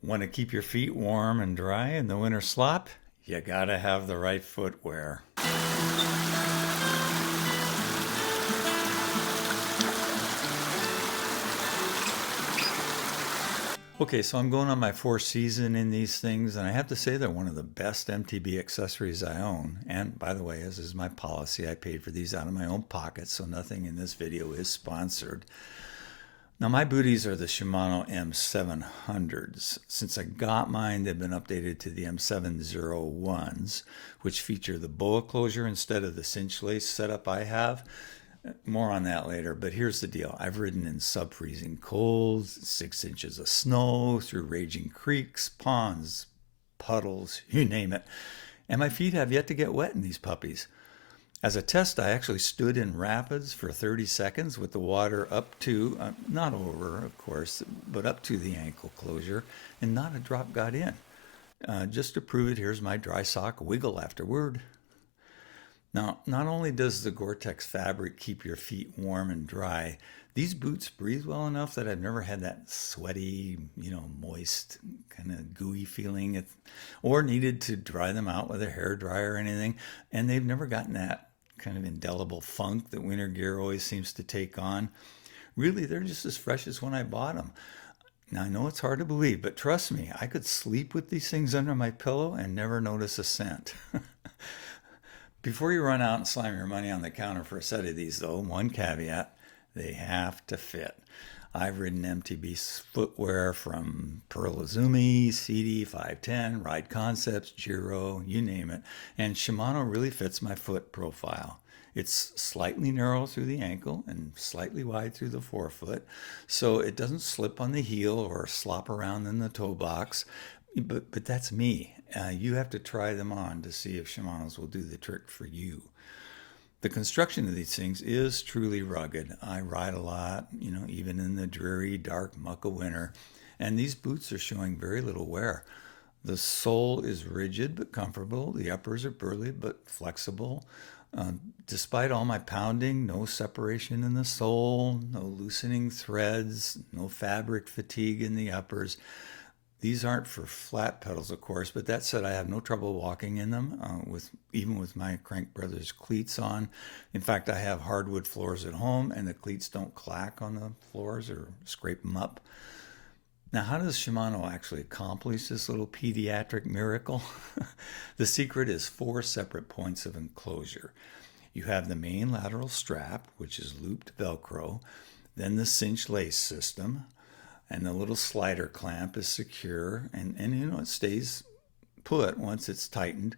Want to keep your feet warm and dry in the winter slop? You gotta have the right footwear. Okay, so I'm going on my fourth season in these things, and I have to say they're one of the best MTB accessories I own. And by the way, as is my policy, I paid for these out of my own pocket, so nothing in this video is sponsored. Now, my booties are the Shimano M700s. Since I got mine, they've been updated to the M701s, which feature the boa closure instead of the cinch lace setup I have. More on that later, but here's the deal. I've ridden in sub-freezing cold, 6 inches of snow, through raging creeks, ponds, puddles, you name it. And my feet have yet to get wet in these puppies. As a test, I actually stood in rapids for 30 seconds with the water up to, not over, of course, but up to the ankle closure, and not a drop got in. Just to prove it, here's my dry sock wiggle afterward. Now, not only does the Gore-Tex fabric keep your feet warm and dry, these boots breathe well enough that I've never had that sweaty, moist, kind of gooey feeling, or needed to dry them out with a hair dryer or anything. And they've never gotten that kind of indelible funk that winter gear always seems to take on. Really, they're just as fresh as when I bought them. Now, I know it's hard to believe, but trust me, I could sleep with these things under my pillow and never notice a scent. Before you run out and slam your money on the counter for a set of these, though, one caveat: they have to fit. I've ridden MTB footwear from Pearl Izumi, CD 510, Ride Concepts, Giro, you name it, and Shimano really fits my foot profile. It's slightly narrow through the ankle and slightly wide through the forefoot, so it doesn't slip on the heel or slop around in the toe box. But that's me. You have to try them on to see if Shimano's will do the trick for you. The construction of these things is truly rugged. I ride a lot, even in the dreary, dark muck of winter, and these boots are showing very little wear. The sole is rigid but comfortable. The uppers are burly but flexible. Despite all my pounding, no separation in the sole, no loosening threads, no fabric fatigue in the uppers. These aren't for flat pedals, of course, but that said, I have no trouble walking in them, even with my Crank Brothers cleats on. In fact, I have hardwood floors at home, and the cleats don't clack on the floors or scrape them up. Now, how does Shimano actually accomplish this little pediatric miracle? The secret is 4 separate points of enclosure. You have the main lateral strap, which is looped Velcro, then the cinch lace system, and the little slider clamp is secure, and it stays put once it's tightened.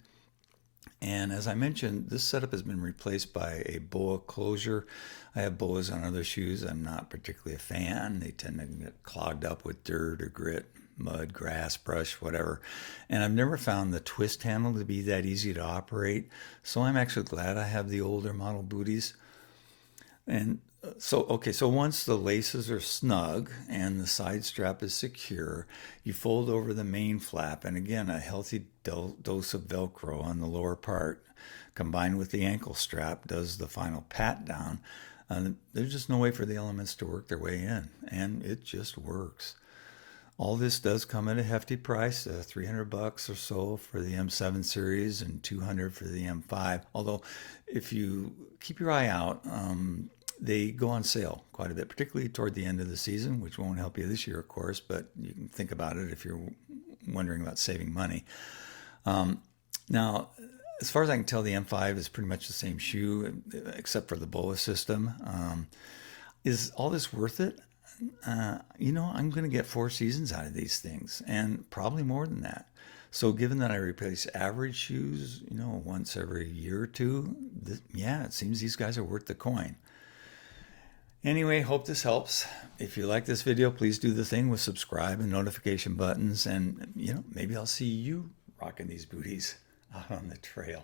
And as I mentioned, this setup has been replaced by a boa closure. I have boas on other shoes. I'm not particularly a fan. They tend to get clogged up with dirt or grit, mud, grass, brush, whatever. And I've never found the twist handle to be that easy to operate. So I'm actually glad I have the older model booties. And so once the laces are snug and the side strap is secure, you fold over the main flap, and again, a healthy dose of Velcro on the lower part, combined with the ankle strap, does the final pat down. There's just no way for the elements to work their way in, and it just works. All this does come at a hefty price, $300 or so for the M7 series and $200 for the M5. Although, if you keep your eye out, they go on sale quite a bit, particularly toward the end of the season, which won't help you this year, of course, but you can think about it if you're wondering about saving money. Now, as far as I can tell, the M5 is pretty much the same shoe, except for the BOA system. Is all this worth it? I'm going to get 4 seasons out of these things, and probably more than that. So given that I replace average shoes, once every year or two, it seems these guys are worth the coin. Anyway, hope this helps. If you like this video, please do the thing with subscribe and notification buttons, and maybe I'll see you rocking these booties out on the trail.